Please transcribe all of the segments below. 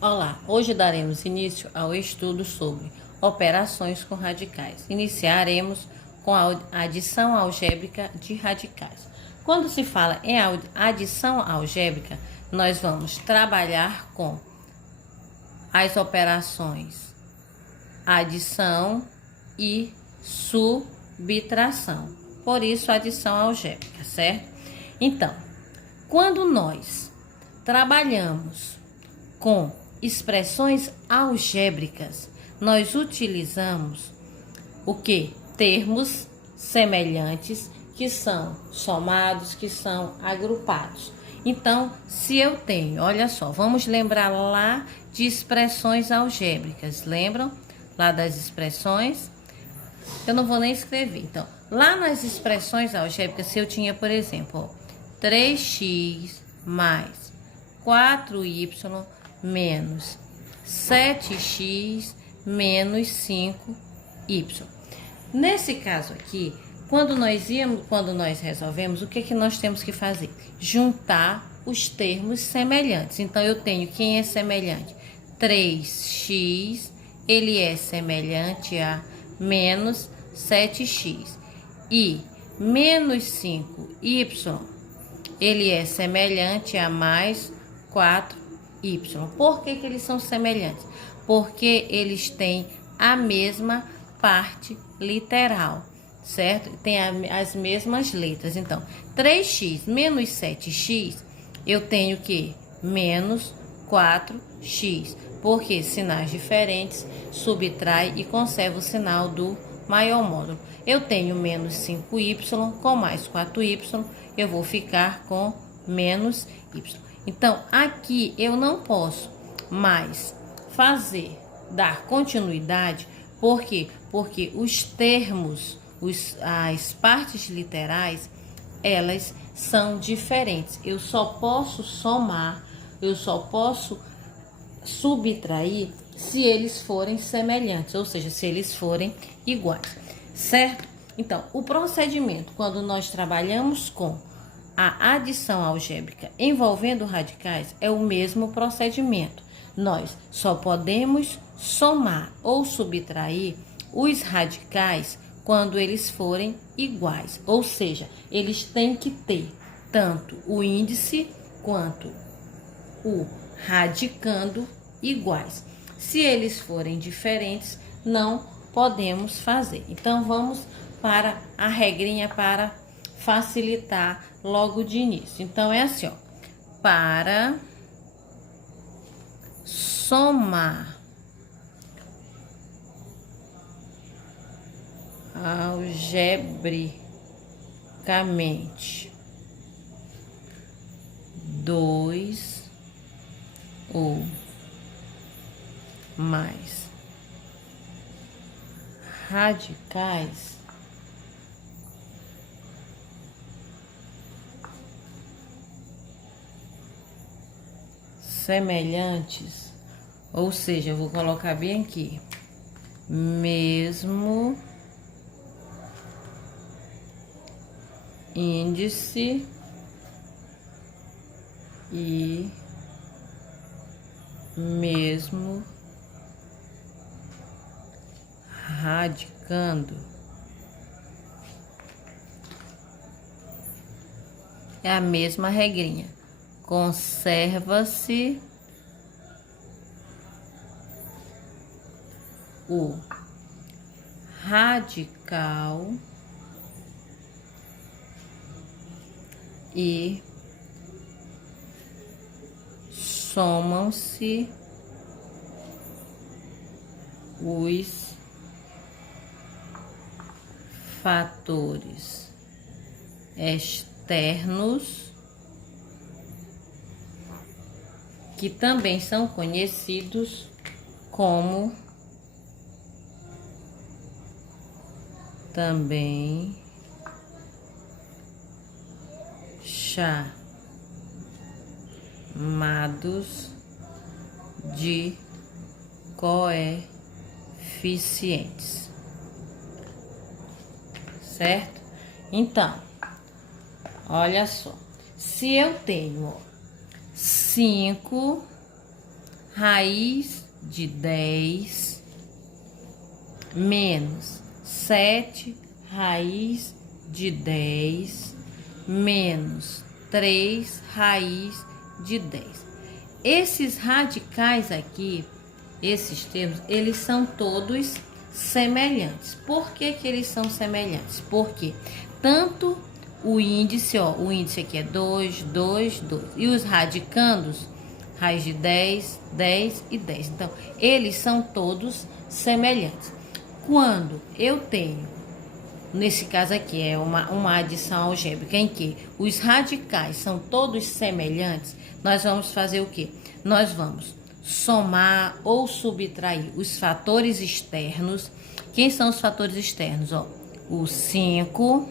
Olá, hoje daremos início ao estudo sobre operações com radicais. Iniciaremos com a adição algébrica de radicais. Quando se fala em adição algébrica, nós vamos trabalhar com as operações adição e subtração. Por isso, adição algébrica, certo? Então, quando nós trabalhamos com expressões algébricas, nós utilizamos o que? Termos semelhantes que são somados, que são agrupados. Então, se eu tenho, olha só, vamos lembrar lá de expressões algébricas. Lembram lá das expressões? Eu não vou nem escrever. Então, lá nas expressões algébricas, se eu tinha, por exemplo, 3x mais 4y menos 7x menos 5y. Nesse caso aqui, quando nós resolvemos, o que nós temos que fazer? Juntar os termos semelhantes. Então, eu tenho quem é semelhante? 3x, ele é semelhante a menos 7x. E menos 5y, ele é semelhante a mais 4y. Por que eles são semelhantes? Porque eles têm a mesma parte literal, certo? Tem as mesmas letras. Então, 3x menos 7x, eu tenho que menos 4x. Porque sinais diferentes subtrai e conserva o sinal do maior módulo. Eu tenho menos 5y com mais 4y, eu vou ficar com menos y. Então, aqui eu não posso mais dar continuidade. Por quê? Porque os termos, as partes literais, elas são diferentes. Eu só posso somar, eu só posso subtrair se eles forem semelhantes, ou seja, se eles forem iguais, certo? Então, o procedimento, quando nós trabalhamos com a adição algébrica envolvendo radicais, é o mesmo procedimento. Nós só podemos somar ou subtrair os radicais quando eles forem iguais, ou seja, eles têm que ter tanto o índice quanto o radicando iguais. Se eles forem diferentes, não podemos fazer. Então, vamos para a regrinha para facilitar logo de início. Então, é assim, ó. Para somar algebricamente 2 ou mais radicais, semelhantes, ou seja, eu vou colocar bem aqui, mesmo índice e mesmo radicando. É a mesma regrinha. Conserva-se o radical e somam-se os fatores externos, que também são conhecidos como chamados de coeficientes, certo? Então, olha só, se eu tenho 5 raiz de 10 menos 7 raiz de 10 menos 3 raiz de 10. Esses radicais aqui, esses termos, eles são todos semelhantes. Por que que eles são semelhantes? Porque tanto o índice aqui é 2, 2, 2. E os radicandos, raiz de 10, 10 e 10. Então, eles são todos semelhantes. Quando eu tenho, nesse caso aqui, é uma adição algébrica em que os radicais são todos semelhantes, nós vamos fazer o quê? Nós vamos somar ou subtrair os fatores externos. Quem são os fatores externos? Ó, o 5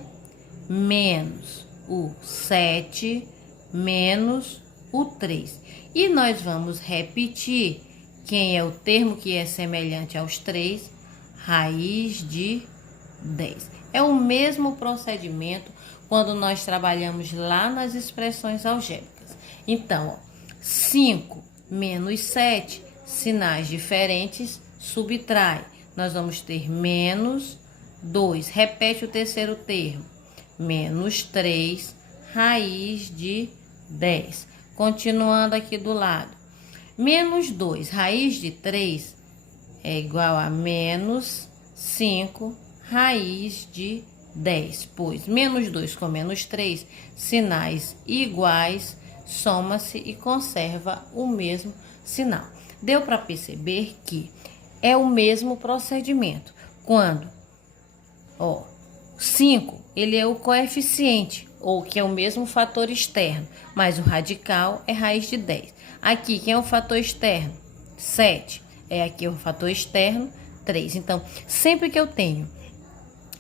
menos o 7 menos o 3. E nós vamos repetir quem é o termo que é semelhante aos 3, raiz de 10. É o mesmo procedimento quando nós trabalhamos lá nas expressões algébricas. Então, ó, 5 menos 7, sinais diferentes, subtrai. Nós vamos ter menos 2, repete o terceiro termo, menos 3, raiz de 10. Continuando aqui do lado, menos 2, raiz de 3 é igual a menos 5, raiz de 10, pois menos 2 com menos 3, sinais iguais, soma-se e conserva o mesmo sinal. Deu para perceber que é o mesmo procedimento. Quando, ó, 5, ele é o coeficiente, ou que é o mesmo fator externo, mas o radical é raiz de 10. Aqui, quem é o fator externo? 7. Aqui o fator externo, 3. Então, sempre que eu tenho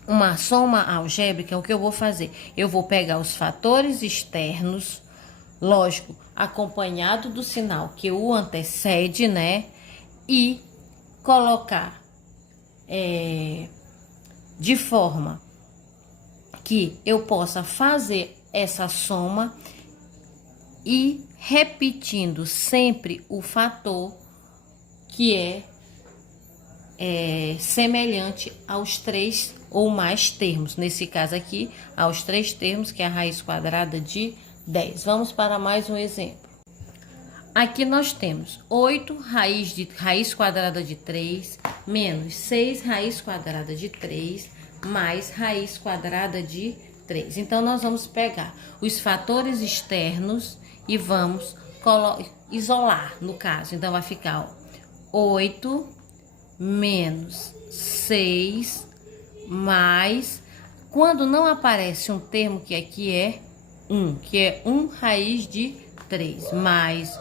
uma soma algébrica, o que eu vou fazer? Eu vou pegar os fatores externos, lógico, acompanhado do sinal que o antecede, né? E colocar de forma que eu possa fazer essa soma e repetindo sempre o fator que é semelhante aos 3 ou mais termos. Nesse caso aqui, aos 3 termos, que é a raiz quadrada de 10. Vamos para mais um exemplo. Aqui nós temos 8 raiz quadrada de 3 menos 6 raiz quadrada de 3 mais raiz quadrada de 3. Então, nós vamos pegar os fatores externos e vamos isolar, no caso. Então, vai ficar 8 menos 6 mais... Quando não aparece um termo que aqui é 1, que é 1 raiz de 3, mais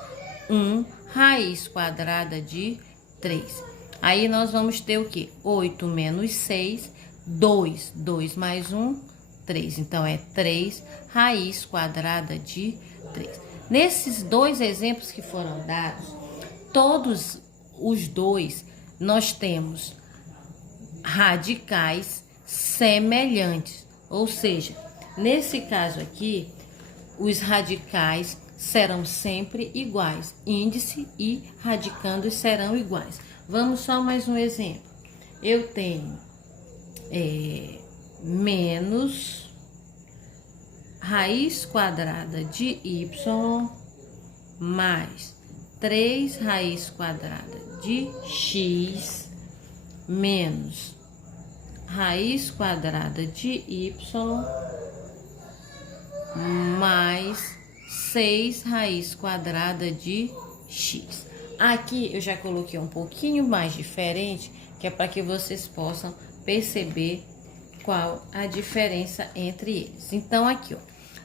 1 raiz quadrada de 3. Aí, nós vamos ter o quê? 8 menos 6, 2. 2 mais 1, 3. Então, é 3 raiz quadrada de 3. Nesses dois exemplos que foram dados, todos os dois, nós temos radicais semelhantes. Ou seja, nesse caso aqui, os radicais serão sempre iguais. Índice e radicandos serão iguais. Vamos só mais um exemplo. Eu tenho menos raiz quadrada de y mais 3 raiz quadrada de x menos raiz quadrada de y mais 6 raiz quadrada de x. Aqui eu já coloquei um pouquinho mais diferente, que é para que vocês possam perceber qual a diferença entre eles. Então, aqui, ó,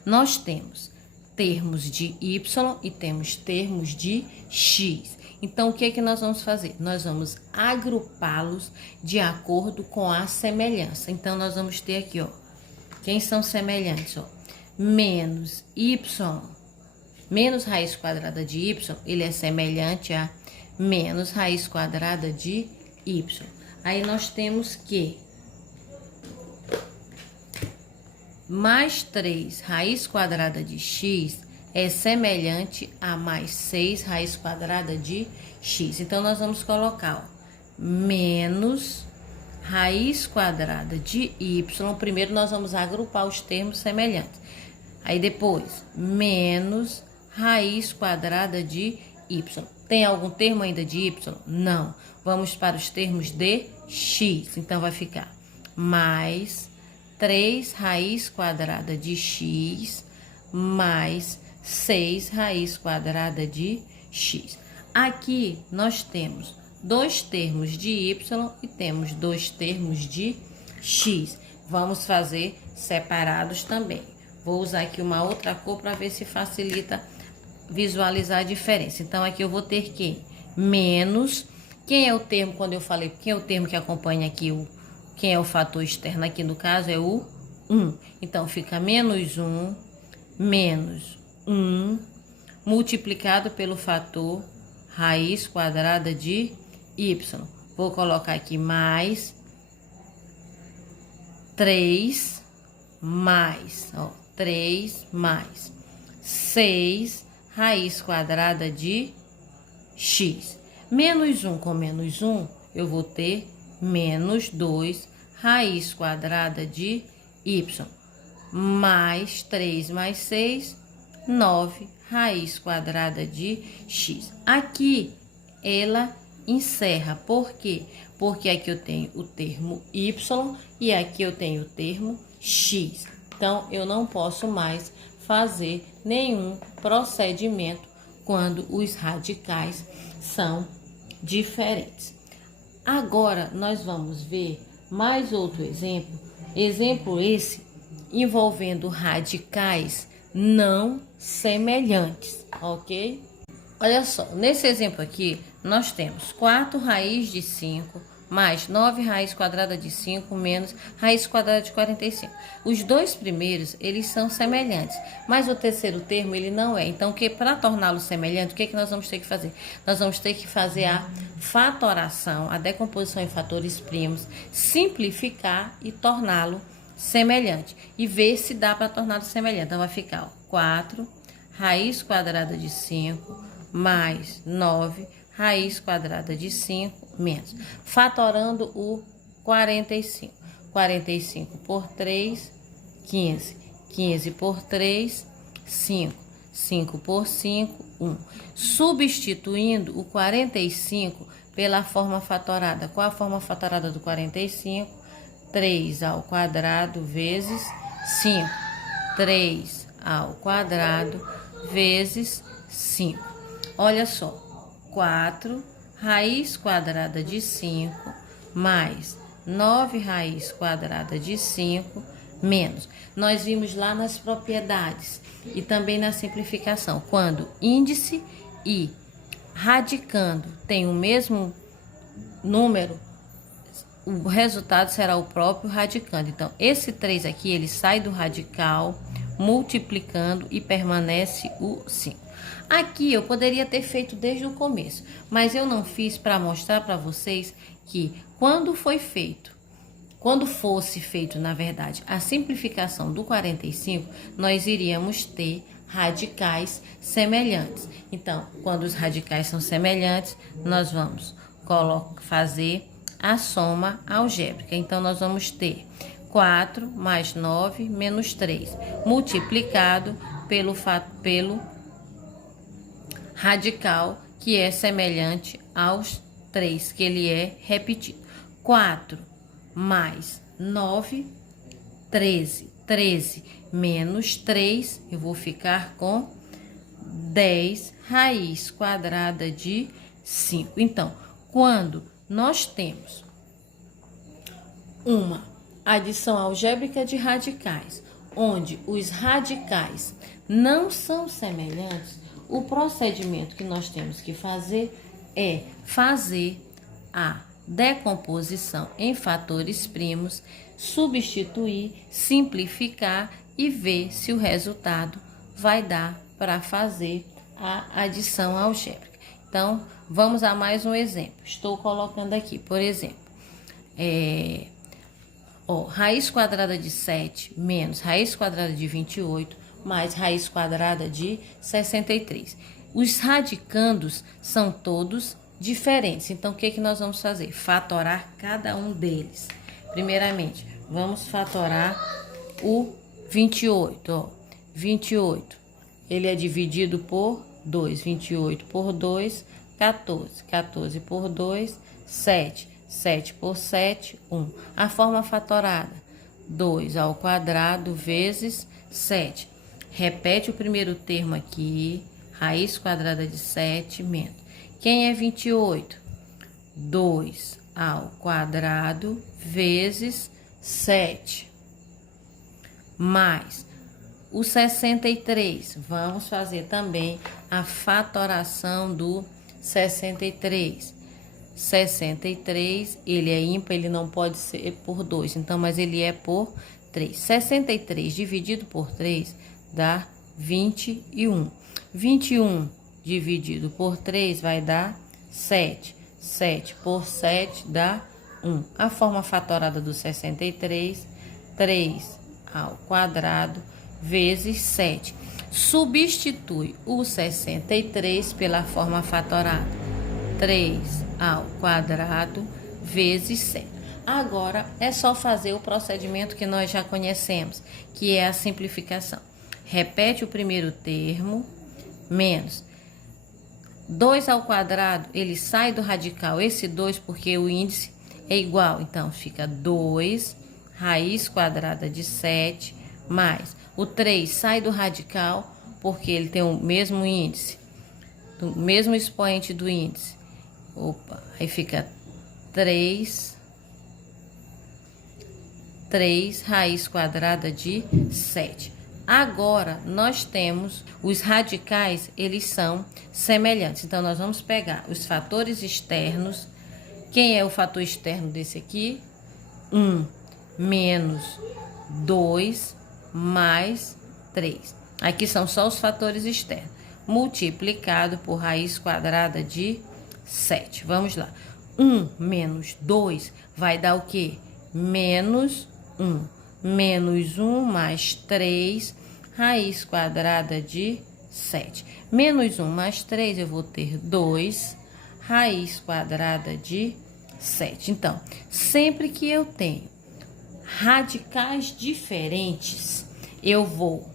nós temos termos de y e temos termos de x. Então, o que é que nós vamos fazer? Nós vamos agrupá-los de acordo com a semelhança. Então, nós vamos ter aqui, ó, quem são semelhantes, ó, menos y, menos raiz quadrada de y, ele é semelhante a menos raiz quadrada de y. Aí, nós temos que mais 3 raiz quadrada de x é semelhante a mais 6 raiz quadrada de x. Então, nós vamos colocar, ó, menos raiz quadrada de y. Primeiro, nós vamos agrupar os termos semelhantes. Aí, depois, menos raiz quadrada de y. Tem algum termo ainda de y? Não. Vamos para os termos de x. Então, vai ficar mais 3 raiz quadrada de x mais 6 raiz quadrada de x. Aqui nós temos 2 termos de y e temos 2 termos de x. Vamos fazer separados também. Vou usar aqui uma outra cor para ver se facilita visualizar a diferença. Então, aqui eu vou ter que menos. Quem é o termo, quando eu falei, quem é o termo que acompanha aqui, quem é o fator externo aqui no caso é o 1. Então, fica menos 1 multiplicado pelo fator raiz quadrada de y. Vou colocar aqui mais 3 mais, ó, 3 mais 6 raiz quadrada de x. Menos 1 com menos 1, eu vou ter menos 2 raiz quadrada de y. Mais 3 mais 6, 9 raiz quadrada de x. Aqui ela encerra. Por quê? Porque aqui eu tenho o termo y e aqui eu tenho o termo x. Então, eu não posso mais fazer nenhum procedimento quando os radicais são diferentes. Agora, nós vamos ver mais outro exemplo. Exemplo esse envolvendo radicais não semelhantes, ok? Olha só, nesse exemplo aqui, nós temos 4 raiz de 5 mais 9 raiz quadrada de 5 menos raiz quadrada de 45. Os dois primeiros, eles são semelhantes, mas o terceiro termo, ele não é. Então, para torná-lo semelhante, o que nós vamos ter que fazer? Nós vamos ter que fazer a fatoração, a decomposição em fatores primos, simplificar e torná-lo semelhante. E ver se dá para torná-lo semelhante. Então, vai ficar, ó, 4 raiz quadrada de 5 mais 9 raiz quadrada de 5 menos. Fatorando o 45. 45 por 3, 15. 15 por 3, 5. 5 por 5, 1. Substituindo o 45 pela forma fatorada. Qual a forma fatorada do 45? 3 ao quadrado vezes 5. 3 ao quadrado vezes 5. Olha só. 4 raiz quadrada de 5 mais 9 raiz quadrada de 5 menos. Nós vimos lá nas propriedades e também na simplificação, quando índice e radicando tem o mesmo número, o resultado será o próprio radicando. Então, esse 3 aqui, ele sai do radical, multiplicando e permanece o 5. Aqui eu poderia ter feito desde o começo, mas eu não fiz para mostrar para vocês que quando fosse feito, na verdade, a simplificação do 45, nós iríamos ter radicais semelhantes. Então, quando os radicais são semelhantes, nós vamos fazer a soma algébrica. Então, nós vamos ter 4 mais 9 menos 3, multiplicado pelo radical, que é semelhante aos 3, que ele é repetido. 4 mais 9, 13. 13 menos 3, eu vou ficar com 10 raiz quadrada de 5. Então, quando nós temos uma adição algébrica de radicais, onde os radicais não são semelhantes, o procedimento que nós temos que fazer é fazer a decomposição em fatores primos, substituir, simplificar e ver se o resultado vai dar para fazer a adição algébrica. Então, vamos a mais um exemplo. Estou colocando aqui, por exemplo, raiz quadrada de 7 menos raiz quadrada de 28 mais raiz quadrada de 63. Os radicandos são todos diferentes. Então, o que nós vamos fazer? Fatorar cada um deles. Primeiramente, vamos fatorar o 28, ó. 28, ele é dividido por 2. 28 por 2, 14. 14 por 2, 7. 7 por 7, 1. A forma fatorada, 2 ao quadrado vezes 7. Repete o primeiro termo aqui, raiz quadrada de 7 menos. Quem é 28? 2 ao quadrado vezes 7. Mais o 63. Vamos fazer também a fatoração do 63. 63, ele é ímpar, ele não pode ser por 2, então, mas ele é por 3. 63 dividido por 3 dá 21. 21 dividido por 3 vai dar 7. 7 por 7 dá 1. A forma fatorada do 63, 3 ao quadrado vezes 7. Substitui o 63 pela forma fatorada, 3 ao quadrado vezes 7. Agora, é só fazer o procedimento que nós já conhecemos, que é a simplificação. Repete o primeiro termo, menos 2 ao quadrado, ele sai do radical, esse 2, porque o índice é igual. Então, fica 2, raiz quadrada de 7, mais o 3 sai do radical, porque ele tem o mesmo índice, o mesmo expoente do índice. Opa, aí fica 3 raiz quadrada de 7. Agora, nós temos os radicais, eles são semelhantes. Então, nós vamos pegar os fatores externos. Quem é o fator externo desse aqui? 1 menos 2 mais 3. Aqui são só os fatores externos. Multiplicado por raiz quadrada de 7. Vamos lá. 1 menos 2 vai dar o quê? Menos 1. Menos 1 mais 3, raiz quadrada de 7. Menos 1 mais 3, eu vou ter 2, raiz quadrada de 7. Então, sempre que eu tenho radicais diferentes, eu vou,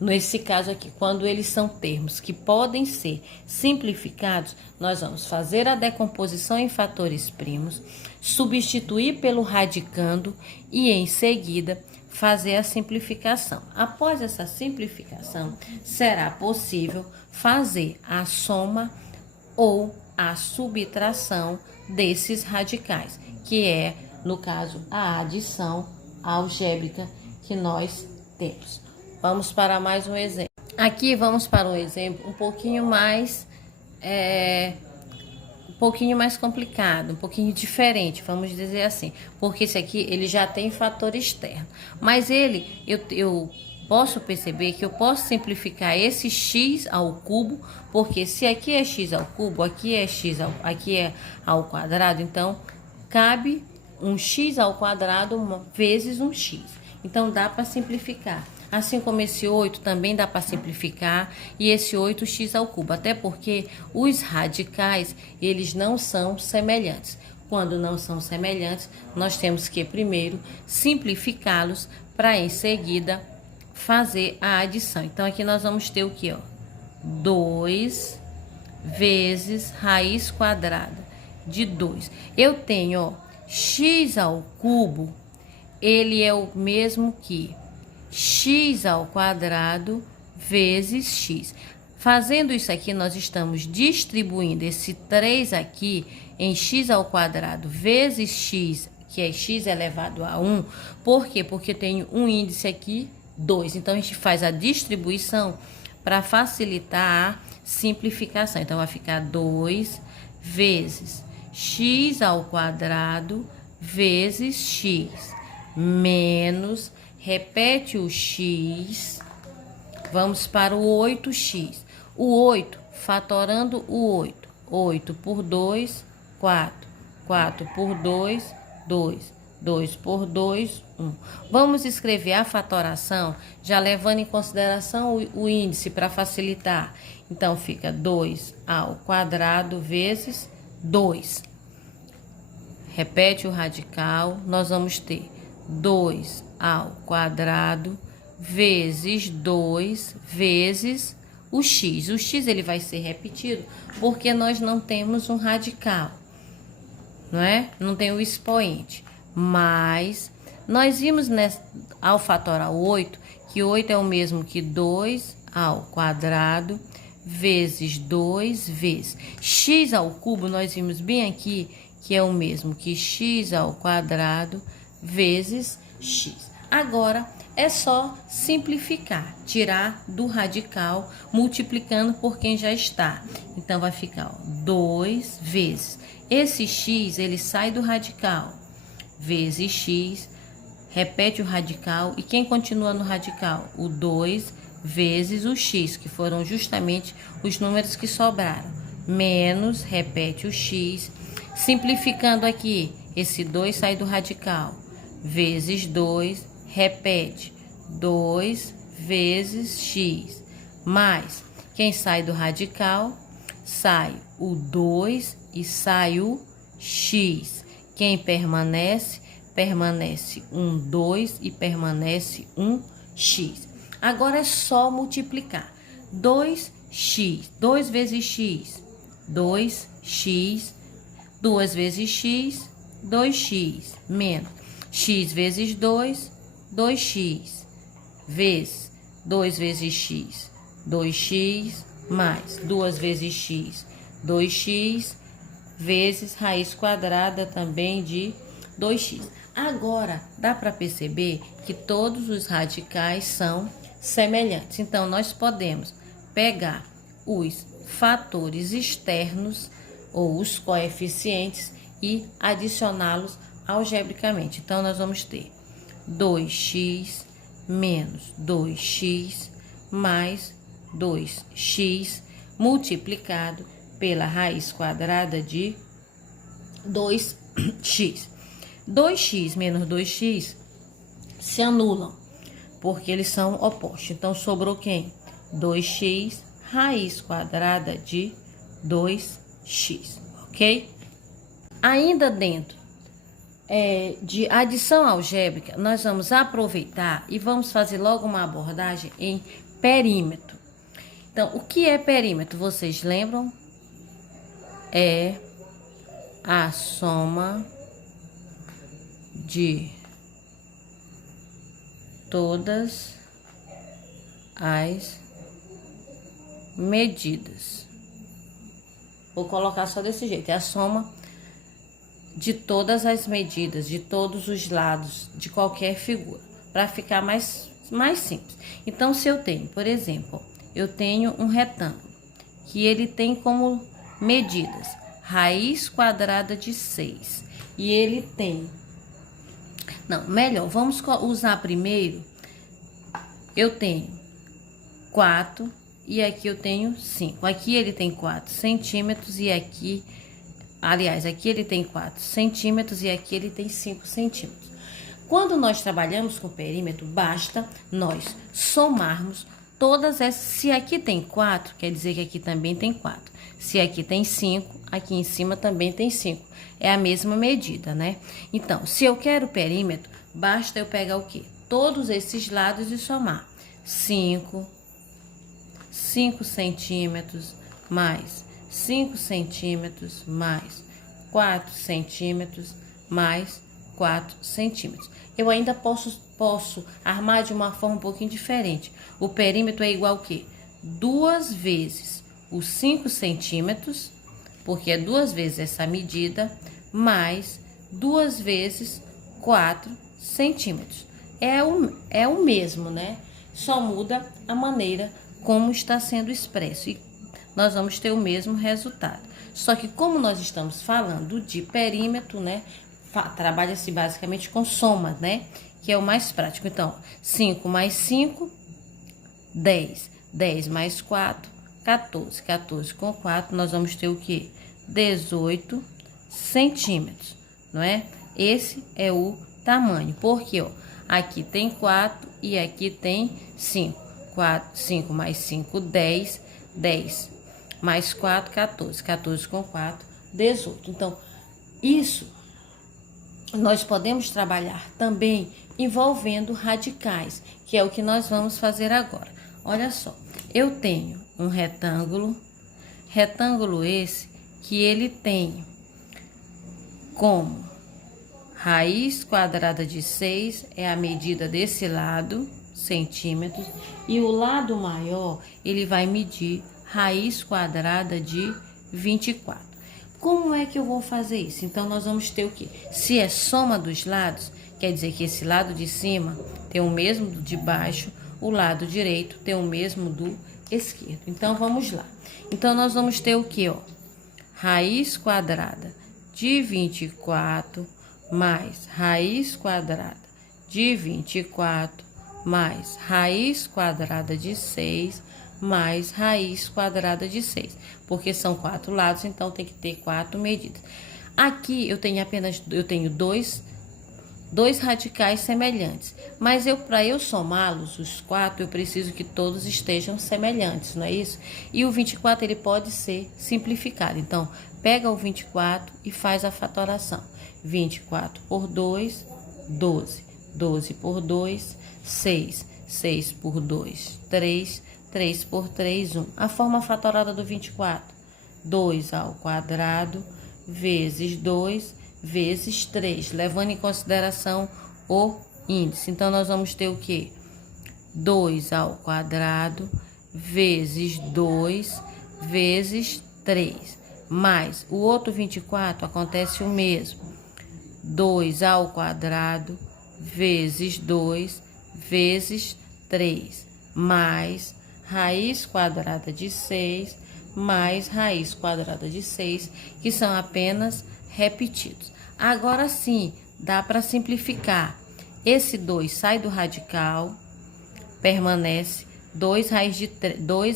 nesse caso aqui, quando eles são termos que podem ser simplificados, nós vamos fazer a decomposição em fatores primos, substituir pelo radicando e, em seguida, fazer a simplificação. Após essa simplificação, será possível fazer a soma ou a subtração desses radicais, que é, no caso, a adição algébrica que nós temos. Vamos para mais um exemplo. Aqui vamos para um exemplo um pouquinho mais complicado, um pouquinho diferente, vamos dizer assim, porque esse aqui ele já tem fator externo, mas eu posso perceber que eu posso simplificar esse x ao cubo, porque se aqui é x ao cubo, aqui é ao quadrado, então cabe um x ao quadrado vezes um x. Então dá para simplificar. Assim como esse 8 também dá para simplificar, e esse 8x ao cubo, até porque os radicais, eles não são semelhantes. Quando não são semelhantes, nós temos que primeiro simplificá-los para em seguida fazer a adição. Então aqui nós vamos ter o que, ó? 2 vezes raiz quadrada de 2. Eu tenho, ó, x ao cubo, ele é o mesmo que x ao quadrado vezes x. Fazendo isso aqui, nós estamos distribuindo esse 3 aqui em x ao quadrado vezes x, que é x elevado a 1. Por quê? Porque tem um índice aqui, 2. Então, a gente faz a distribuição para facilitar a simplificação. Então, vai ficar 2 vezes x ao quadrado vezes x menos... Repete o x, vamos para o 8x. O 8, fatorando o 8. 8 por 2, 4. 4 por 2, 2. 2 por 2, 1. Vamos escrever a fatoração, já levando em consideração o índice para facilitar. Então, fica 2 ao quadrado vezes 2. Repete o radical, nós vamos ter 2 ao quadrado vezes 2 vezes o x. O x ele vai ser repetido porque nós não temos um radical, não é? Não tem o expoente. Mas nós vimos ao fatorar 8, que 8 é o mesmo que 2 ao quadrado vezes 2 vezes x ao cubo. Nós vimos bem aqui que é o mesmo que x ao quadrado vezes x. Agora é só simplificar, tirar do radical, multiplicando por quem já está. Então vai ficar 2 vezes esse x, ele sai do radical, vezes x, repete o radical, e quem continua no radical? O 2 vezes o x, que foram justamente os números que sobraram, menos, repete o x, simplificando aqui, esse 2 sai do radical, vezes 2, repete, 2 vezes x, mais, quem sai do radical? Sai o 2 e sai o x. Quem permanece? Permanece um 2 e permanece um x. Agora é só multiplicar. 2x, 2 vezes x, 2x, 2 vezes x, 2x, menos x vezes 2, 2x, vezes 2 vezes x, 2x, mais 2 vezes x, 2x, vezes raiz quadrada também de 2x. Agora, dá para perceber que todos os radicais são semelhantes. Então, nós podemos pegar os fatores externos ou os coeficientes e adicioná-los algebricamente. Então, nós vamos ter 2x menos 2x mais 2x multiplicado pela raiz quadrada de 2x. 2x menos 2x se anulam, porque eles são opostos. Então, sobrou quem? 2x raiz quadrada de 2x, ok? Ainda dentro de adição algébrica, nós vamos aproveitar e vamos fazer logo uma abordagem em perímetro. Então, o que é perímetro? Vocês lembram? É a soma de todas as medidas. Vou colocar só desse jeito, é a soma de todas as medidas, de todos os lados, de qualquer figura, para ficar mais simples. Então, se eu tenho, por exemplo, eu tenho um retângulo, que ele tem como medidas raiz quadrada de 6, e ele tem... Não, melhor, vamos usar primeiro, eu tenho 4 e aqui eu tenho 5. Aqui ele tem 4 centímetros e aqui... Aliás, aqui ele tem 4 centímetros e aqui ele tem 5 centímetros. Quando nós trabalhamos com perímetro, basta nós somarmos todas essas. Se aqui tem 4, quer dizer que aqui também tem 4. Se aqui tem 5, aqui em cima também tem 5. É a mesma medida, né? Então, se eu quero perímetro, basta eu pegar o quê? Todos esses lados e somar. 5 centímetros mais 5 centímetros mais 4 centímetros mais 4 centímetros. Eu ainda posso armar de uma forma um pouquinho diferente. O perímetro é igual a quê? 2 vezes os 5 centímetros, porque é 2 vezes essa medida, mais 2 vezes 4 centímetros. É o mesmo, né? Só muda a maneira como está sendo expresso. E nós vamos ter o mesmo resultado. Só que como nós estamos falando de perímetro, né? Trabalha-se basicamente com soma, né? Que é o mais prático. Então, 5 mais 5, 10. 10 mais 4, 14. 14 com 4, nós vamos ter o quê? 18 centímetros, não é? Esse é o tamanho. Porque, ó, aqui tem 4 e aqui tem 5. 5 mais 5, 10. 10 mais 4, 14. 14 com 4, 18. Então, isso nós podemos trabalhar também envolvendo radicais, que é o que nós vamos fazer agora. Olha só, eu tenho um retângulo esse que ele tem como raiz quadrada de 6 é a medida desse lado, centímetros, e o lado maior ele vai medir raiz quadrada de 24. Como é que eu vou fazer isso? Então, nós vamos ter o quê? Se é soma dos lados, quer dizer que esse lado de cima tem o mesmo do de baixo, o lado direito tem o mesmo do esquerdo. Então, vamos lá. Então, nós vamos ter o quê, ó? Raiz quadrada de 24 mais raiz quadrada de 24 mais raiz quadrada de 6 mais raiz quadrada de 6. Porque são 4 lados, então tem que ter 4 medidas. Aqui eu tenho dois radicais semelhantes. Mas para eu somá-los, os 4, eu preciso que todos estejam semelhantes, não é isso? E o 24 ele pode ser simplificado. Então, pega o 24 e faz a fatoração. 24 por 2, 12. 12 por 2, 6. 6 por 2, 3. 3 por 3, 1. A forma fatorada do 24. 2 ao quadrado vezes 2 vezes 3, levando em consideração o índice. Então, nós vamos ter o quê? 2 ao quadrado vezes 2 vezes 3. Mais o outro 24 acontece o mesmo. 2 ao quadrado vezes 2 vezes 3. Mais raiz quadrada de 6 mais raiz quadrada de 6, que são apenas repetidos. Agora sim, dá para simplificar. Esse 2 sai do radical, permanece 2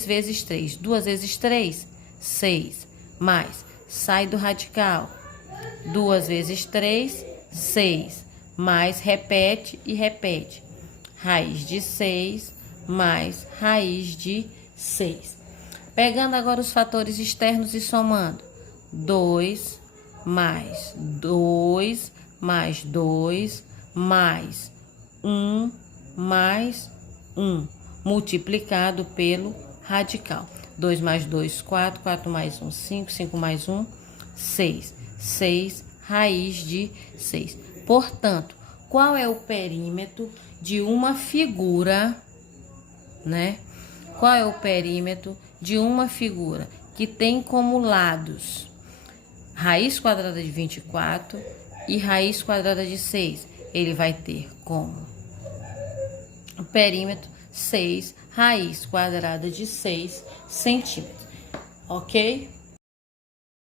vezes 3. 2 vezes 3, 6. Mais, sai do radical. 2 vezes 3, 6. Mais, repete e repete. Raiz de 6 mais raiz de 6. Pegando agora os fatores externos e somando. 2 mais 2 mais 2 mais 1 mais 1, multiplicado pelo radical. 2 mais 2, 4. 4 mais 1, 5. 5 mais 1, 6. 6 raiz de 6. Portanto, qual é o perímetro de uma figura, né? Qual é o perímetro de uma figura que tem como lados raiz quadrada de 24 e raiz quadrada de 6? Ele vai ter como o perímetro 6 raiz quadrada de 6 centímetros, ok?